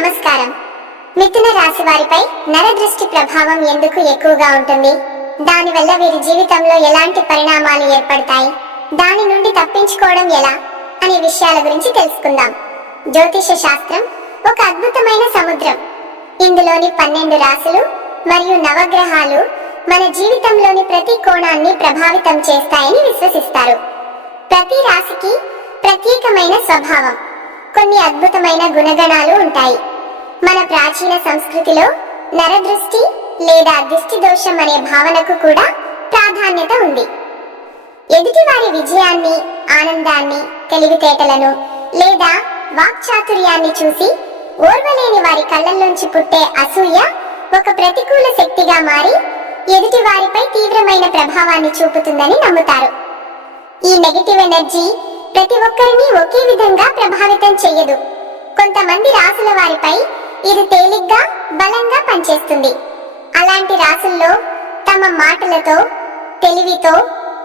నమస్కారం. మిథున రాశి వారిపై నరదృష్టి ప్రభావం ఎందుకు ఎక్కువగా ఉంటుంది? దానివల్ల వీరి జీవితంలో ఎలాంటి పరిణామాలు ఏర్పడతాయి? దాని నుండి తప్పించుకోవడం ఎలా? అనే విషయాల గురించి తెలుసుకుందాం. జ్యోతిష శాస్త్రం ఒక అద్భుతమైన సముద్రం. ఇందులోని పన్నెండు రాశులు మరియు నవగ్రహాలు మన జీవితంలోని ప్రతి కోణాన్ని ప్రభావితం చేస్తాయని విశ్వసిస్తారు. ప్రతి రాశికి ప్రత్యేకమైన స్వభావం. కొన్ని అద్భుతమైన గుణగణాలు ఉంటాయి. మన ప్రాచీన సంస్కృతిలో నరదృష్టి లేదా దిష్టి దోషం అనే భావనకు కూడా ప్రాధాన్యత ఉంది. ఎదుటివారి విజయాన్ని ఆనందాన్ని తెలివితేటలను లేదా వాక్చాతుర్యాన్ని చూసి ఓర్వలేని వారి కళ్ళల్లోంచి పుట్టే అసూయ ఒక ప్రతికూల శక్తిగా మారి ఎదుటి వారిపై తీవ్రమైన ప్రభావాన్ని చూపుతుందని నమ్ముతారు. ఈ నెగటివ్ ఎనర్జీ ప్రతి ఒక్కరిని ఒకే విధంగా ప్రభావితం చేయదు కొంతమంది రాసుల వారిపై ఇది తేలిగ్గా బలంగా పనిచేస్తుంది. అలాంటి రాసుల్లో తమ మాటలతో తెలివితో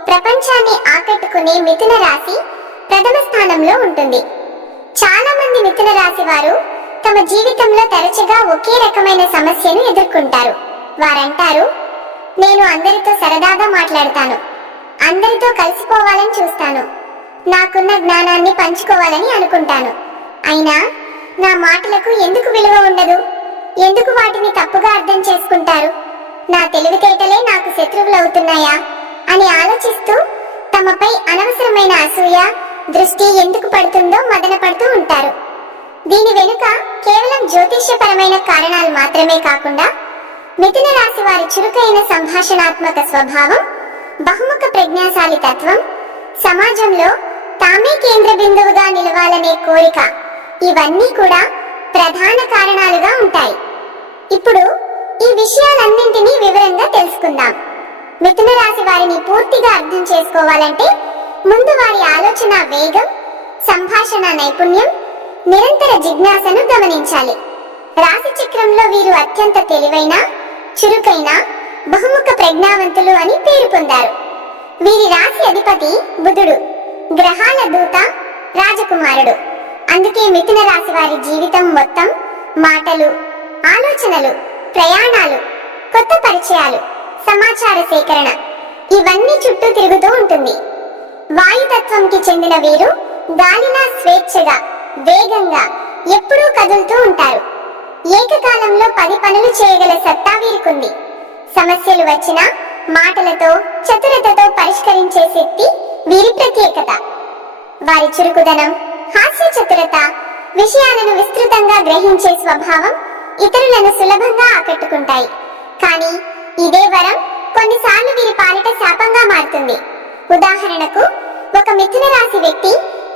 ప్రపంచాన్ని ఆకట్టుకునే మిథున రాశి ప్రథమ స్థానంలో ఉంటుంది. చాలా మంది మిథున రాశి వారు తమ జీవితంలో తరచుగా ఒకే రకమైన సమస్యను ఎదుర్కొంటారు. వారంటారు నేను అందరితో సరదాగా మాట్లాడతాను. అందరితో కలిసిపోవాలని చూస్తాను. నాకున్న జ్ఞానాన్ని పంచుకోవాలని అనుకుంటాను. అయినా నా మాటలకు ఎందుకు విలువ ఉండదు? ఎందుకు వాటిని తప్పుగా అర్థం చేసుకుంటారు? నా తెలివితేటలే నాకు శత్రువులు అవుతున్నాయా అని ఆలోచిస్తూ తమపై అనవసరమైన అసూయ దృష్టి ఎందుకు పడుతుందో మదన పడుతూ ఉంటారు. దీని వెనుక కేవలం జ్యోతిష్యపరమైన కారణాలు మాత్రమే కాకుండా మిథున రాశి వారి చురుకైన సంభాషణాత్మక స్వభావం బహుముఖ ప్రజ్ఞాశాలి తత్వం సమాజంలో తామే కేంద్ర బిందువుగా నిలవాలనే కోరిక ఇవన్నీ కూడా ప్రధాన కారణాలుగా ఉంటాయి. ఇప్పుడు ఈ విషయాలన్నింటినీ వివరంగా తెలుసుకుందాం. మిథున రాశి వారిని పూర్తిగా అర్థం చేసుకోవాలంటే ముందు వారి ఆలోచన వేగం సంభాషణ నైపుణ్యం నిరంతర జిజ్ఞాసను గమనించాలి. రాశి చక్రంలో వీరు అత్యంత తెలివైన చురుకైన బహుముఖ ప్రజ్ఞావంతులు అని పేరు పొందారు. వీరి రాశి అధిపతి బుధుడు గ్రహాల దూత రాజకుమారుడు. అందుకే మిథున రాశి వారి జీవితం మొత్తం మాటలు ఆలోచనలు ప్రయాణాలు కొత్త పరిచయాలు సమాచార సేకరణ ఇవన్నీ చుట్టూ తిరుగుతూ ఉంటుంది. వాయుతత్వంకి చెందిన వీరు గాలిలా స్వేచ్ఛగా వేగంగా ఎప్పుడూ కదులుతూ ఉంటారు. ఏకకాలంలో పది పనులు చేయగల సత్తా వీరికుంది. సమస్యలు వచ్చినా మాటలతో చతురతతో పరిష్కరించే శక్తి వీరి ప్రత్యేకత. వారి చురుకుదనం హాస్య విషయాలను విస్తృతంగా గ్రహించే స్వభావం ఇతరులను సులభంగా ఆకట్టుకుంటాయి. కానీ ఇదే వరం కొన్నిసార్లు వీరి పాలిట శాపంగా మారుతుంది. ఉదాహరణకు ఒక మిథున రాశి వ్యక్తి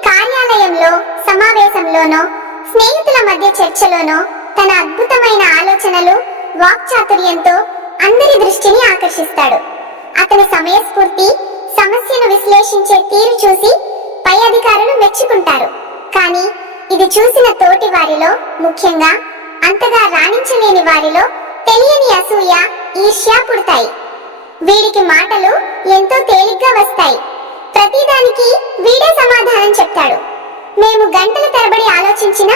కార్యాలయంలో సమావేశంలోనో స్నేహితుల మధ్య చర్చలోనో తన అద్భుతమైన ఆలోచనలు వాక్చాతుర్యంతో అందరి దృష్టిని ఆకర్షిస్తాడు. అతని సమయస్ఫూర్తి సమస్యను విశ్లేషించే తీరు చూసి పై అధికారులు మెచ్చుకుంటారు. కానీ ఇది చూసిన తోటి వారిలో ముఖ్యంగా అంతగా రాణించలేని వారిలో తెలియని అసూయ ఈర్ష్య పుడతాయి. వీరికి మాటలు ఎంతో తేలిగ్గా వస్తాయి. ప్రతిదానికి వీడే సమాధానం చెప్తాడు. మేము గంటల తరబడి ఆలోచించిన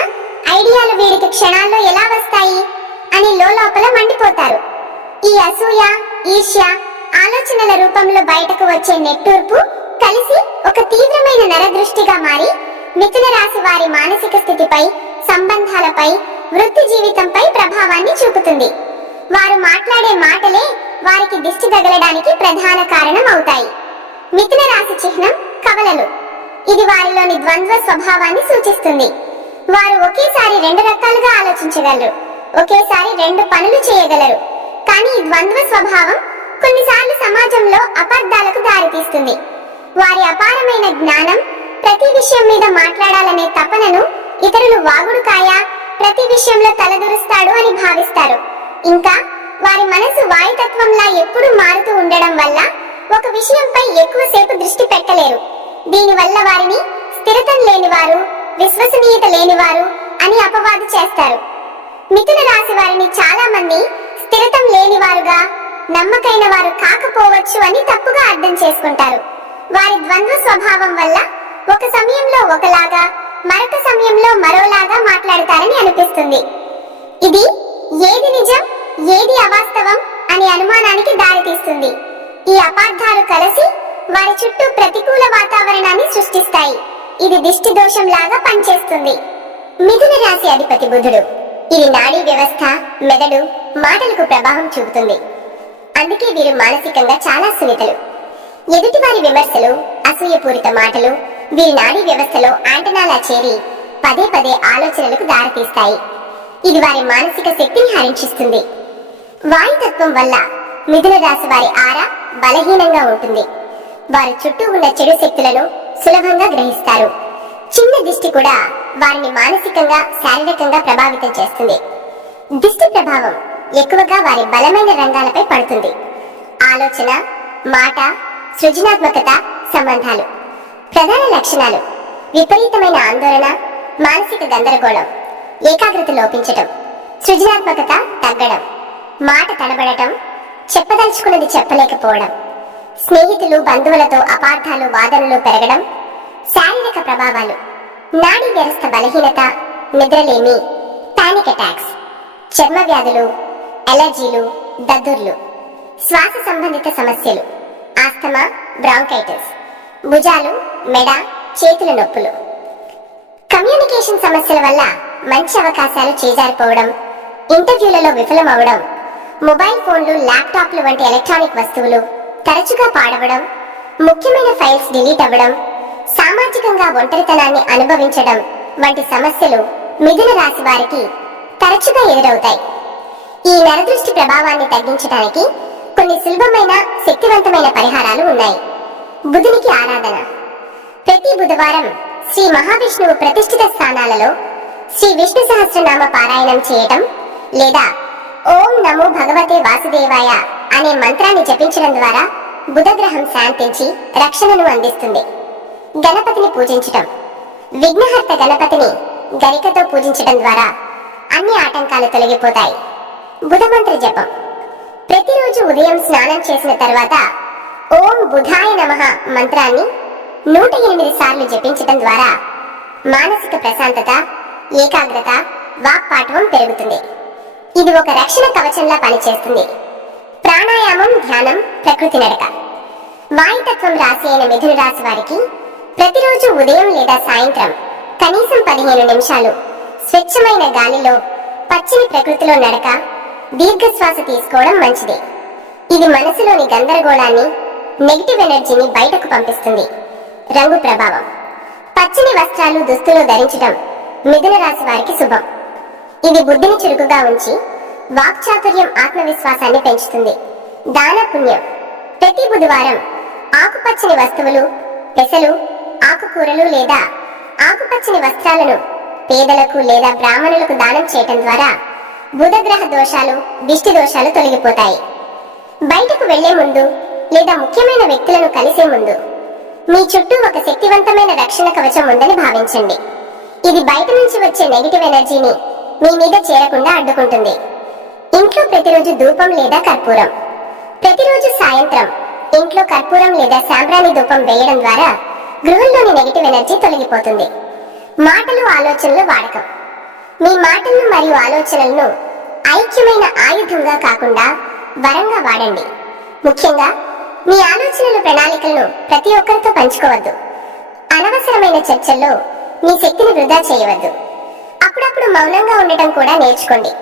ఐడియాలు వీరికి క్షణాల్లో ఎలా వస్తాయి అని లోపల మండిపోతారు. ఈ అసూయ ఈర్ష్య ఆలోచనల రూపంలో బయటకు వచ్చే నెట్టూర్పు కలిసి ఒక తీవ్రమైన నరదృష్టిగా మారి మిథున రాశి వారి మానసిక స్థితిపై సంబంధాలపై వృత్తి జీవితంపై ప్రభావాన్ని చూపుతుంది. వారు మాట్లాడే మాటలే వారికి దిష్టి తగలడానికి ప్రధాన కారణం అవుతాయి. మిథున రాశి చిహ్నం కవలలు. ఇది వారిలోని ద్వంద్వ స్వభావాన్ని సూచిస్తుంది. వారు ఒకేసారి రెండు రకాలుగా ఆలోచించగలరు. ఒకేసారి రెండు పనులు చేయగలరు. కానీ ఈ ద్వంద్వ స్వభావం కొన్నిసార్లు సమాజంలో అపార్థాలకు దారితీస్తుంది. వారి అపారమైన జ్ఞానం ప్రతి విషయం మీద మాట్లాడాలనే తపనను ఇతరులు వాగుడుకాయ ప్రతి విషయంలో తలదూరుస్తాడు అని భావిస్తారు. ఇంకా వారి మనసు వాయుతత్వంలా ఎప్పుడు మారుతూ ఉండడం వల్ల ఒక విషయంపై ఎక్కువసేపు దృష్టి పెట్టలేరు. దీనివల్ల వారిని స్థిరతం లేనివారు విశ్వసనీయత లేనివారు అని అపవాదు చేస్తారు. మిథున రాశి వారిని చాలా మంది స్థిరతం లేనివారుగా నమ్మకైన వారు కాకపోవచ్చు అని తప్పుగా అర్థం చేసుకుంటారు. వారి ద్వంద్వ స్వభావం వల్ల ఒక సమయంలో ఒకలాగా మరొక సమయంలో మరోలాగా మాట్లాడతారని అనిపిస్తుంది. ఇది ఏది నిజం ఏది అవాస్తవం అనే అనుమానానికి దారితీస్తుంది ఈ అపార్థాలు కలిసి వారి చుట్టూ ప్రతికూల వాతావరణాన్ని సృష్టిస్తాయి. ఇది దిష్టి దోషం లాగా పనిచేస్తుంది. మిథున రాశి అధిపతి బుధుడు. ఇది నాడీ వ్యవస్థ మెదడు మాటలకు ప్రభావం చూపుతుంది. అందుకే వీరు మానసికంగా చాలా సున్నితలు. ఎదుటివారి విమర్శలు అసూయపూరిత మాటలు వీరి నాడీ వ్యవస్థలో ఆంటనాలా చేరి పదే పదే ఆలోచనలకు దారితీస్తాయి. ఇది వారి మానసిక శక్తిని హరించిస్తుంది. వాయుతత్వం వల్ల మిథున రాశి వారి ఆర బలహీనంగా ఉంటుంది. వారి చుట్టూ ఉన్న చెడు శక్తులను సులభంగా గ్రహిస్తారు. చిన్న దిష్టి కూడా వారిని మానసికంగా శారీరకంగా ప్రభావితం చేస్తుంది. దిష్టి ప్రభావం ఎక్కువగా వారి బలమైన రంగాలపై పడుతుంది. ఆలోచన మాట సృజనాత్మకత సంబంధాలు. ప్రధాన లక్షణాలు. విపరీతమైన ఆందోళన మానసిక గందరగోళం ఏకాగ్రత లోపించటం సృజనాత్మకత తగ్గడం మాట తడబడటం చెప్పదలుచుకున్నది చెప్పలేకపోవడం స్నేహితులు బంధువులతో అపార్థాలు వాదనలు పెరగడం శారీరక ప్రభావాలు నాడీ వ్యవస్థ బలహీనత నిద్రలేమి పానిక్ అటాక్స్ చర్మ వ్యాధులు ఎలర్జీలు దద్దుర్లు శ్వాస సంబంధిత సమస్యలు ఆస్తమా బ్రాంకైటిస్ భుజాలు మెడ చేతుల నొప్పులు. కమ్యూనికేషన్ సమస్యల వల్ల మంచి అవకాశాలు చేజారిపోవడం ఇంటర్వ్యూలలో విఫలమవడం మొబైల్ ఫోన్లు ల్యాప్టాప్లు వంటి ఎలక్ట్రానిక్ వస్తువులు తరచుగా పాడవడం ముఖ్యమైన ఫైల్స్ డిలీట్ అవ్వడం సామాజికంగా ఒంటరితనాన్ని అనుభవించడం వంటి సమస్యలు మిథున రాశి వారికి తరచుగా ఎదురవుతాయి. ఈ నరదృష్టి ప్రభావాన్ని తగ్గించడానికి కొన్ని సులభమైన శక్తివంతమైన పరిహారాలు ఉన్నాయి. బుధునికి ఆరాధన. ప్రతి బుధవారం శ్రీ మహావిష్ణువు ప్రతిష్ఠిత స్థానాలలో శ్రీ విష్ణు సహస్రనామ పారాయణం చేయటం లేదా ఓం నమో భగవతే వాసుదేవాయ అనే మంత్రాన్ని జపించడం ద్వారా బుధగ్రహం శాంతించి రక్షణను అందిస్తుంది. గణపతిని పూజించటం. విఘ్నహర్త గణపతిని గరికతో పూజించడం ద్వారా అన్ని ఆటంకాలు తొలగిపోతాయి. బుధమంత్ర జపం. ప్రతిరోజు ఉదయం స్నానం చేసిన తర్వాత ఓం బుధాయ నమః మంత్రాన్ని నూట ఎనిమిది సార్లు జపించడం ద్వారా మానసిక ప్రశాంతత ఏకాగ్రత వాక్పాఠవం పెరుగుతుంది. ఇది ఒక రక్షణ కవచంలా పనిచేస్తుంది. ప్రాణాయామం ధ్యానం ప్రకృతి నడక. వాయుతత్వం రాశి అయిన మిథున రాశి వారికి ప్రతిరోజు ఉదయం లేదా సాయంత్రం కనీసం పదిహేను నిమిషాలు స్వచ్ఛమైన గాలిలో పచ్చని ప్రకృతిలో నడక దీర్ఘశ్వాస తీసుకోవడం మంచిది. ఇది మనసులోని గందరగోళాన్ని నెగిటివ్ ఎనర్జీని బయటకు పంపిస్తుంది. రంగు ప్రభావం. పచ్చని వస్త్రాలు దుస్తులు ధరించడం మిథున రాశి వారికి శుభం. ఇది బుద్ధిని చురుకుగా ఉంచి వాక్చాతుర్యం ఆత్మవిశ్వాసాన్ని పెంచుతుంది. దాన పుణ్యం. ప్రతి బుధవారం ఆకుపచ్చని వస్తువులు పెసలు ఆకుకూరలు లేదా ఆకుపచ్చని వస్త్రాలను పేదలకు లేదా బ్రాహ్మణులకు దానం చేయటం ద్వారా బుధగ్రహ దోషాలు దిష్టి దోషాలు తొలగిపోతాయి. బయటకు వెళ్ళే ముందు లేదా ముఖ్యమైన వ్యక్తులను కలిసే ముందు మీ చుట్టూ ఒక శక్తివంతమైన రక్షణ కవచం ఉందని భావించండి. ఇది బయట నుంచి వచ్చే నెగిటివ్ ఎనర్జీని మీ మీద చేరకుండా అడ్డుకుంటుంది. ఇంట్లో ప్రతిరోజు ధూపం లేదా కర్పూరం. ప్రతిరోజు సాయంత్రం ఇంట్లో కర్పూరం లేదా సాంబ్రాణి ధూపం వేయడం ద్వారా గృహంలోని నెగిటివ్ ఎనర్జీ తొలగిపోతుంది. మాటలు ఆలోచనలు వాడకం. మీ మాటలను మరియు ఆలోచనలను ఐక్యమైన ఆయుధంగా కాకుండా వరంగా వాడండి. ముఖ్యంగా మీ ఆలోచనలు ప్రణాళికలను ప్రతి ఒక్కరితో పంచుకోవద్దు. అనవసరమైన చర్చల్లో మీ శక్తిని వృధా చేయవద్దు. అప్పుడప్పుడు మౌనంగా ఉండటం కూడా నేర్చుకోండి.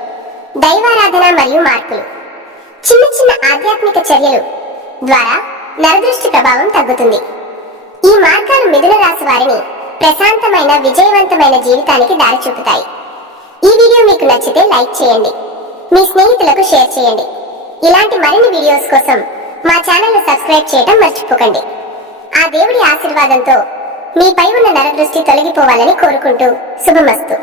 దైవారాధన మరియు మార్పులు. చిన్న చిన్న ఆధ్యాత్మిక చర్యలు ద్వారా నరదృష్టి ప్రభావం తగ్గుతుంది. ఈ మార్గాలు మిథున రాశి వారిని ప్రశాంతమైన విజయవంతమైన జీవితానికి దారి చూపుతాయి. ఈ వీడియో మీకు నచ్చితే లైక్ చేయండి. మీ స్నేహితులకు షేర్ చేయండి. ఇలాంటి మరిన్ని వీడియోస్ కోసం మా ఛానల్ సబ్స్క్రైబ్ చేయడం మర్చిపోకండి. ఆ దేవుడి ఆశీర్వాదంతో మీపై ఉన్న నరదృష్టి తొలగిపోవాలని కోరుకుంటూ శుభమస్తు.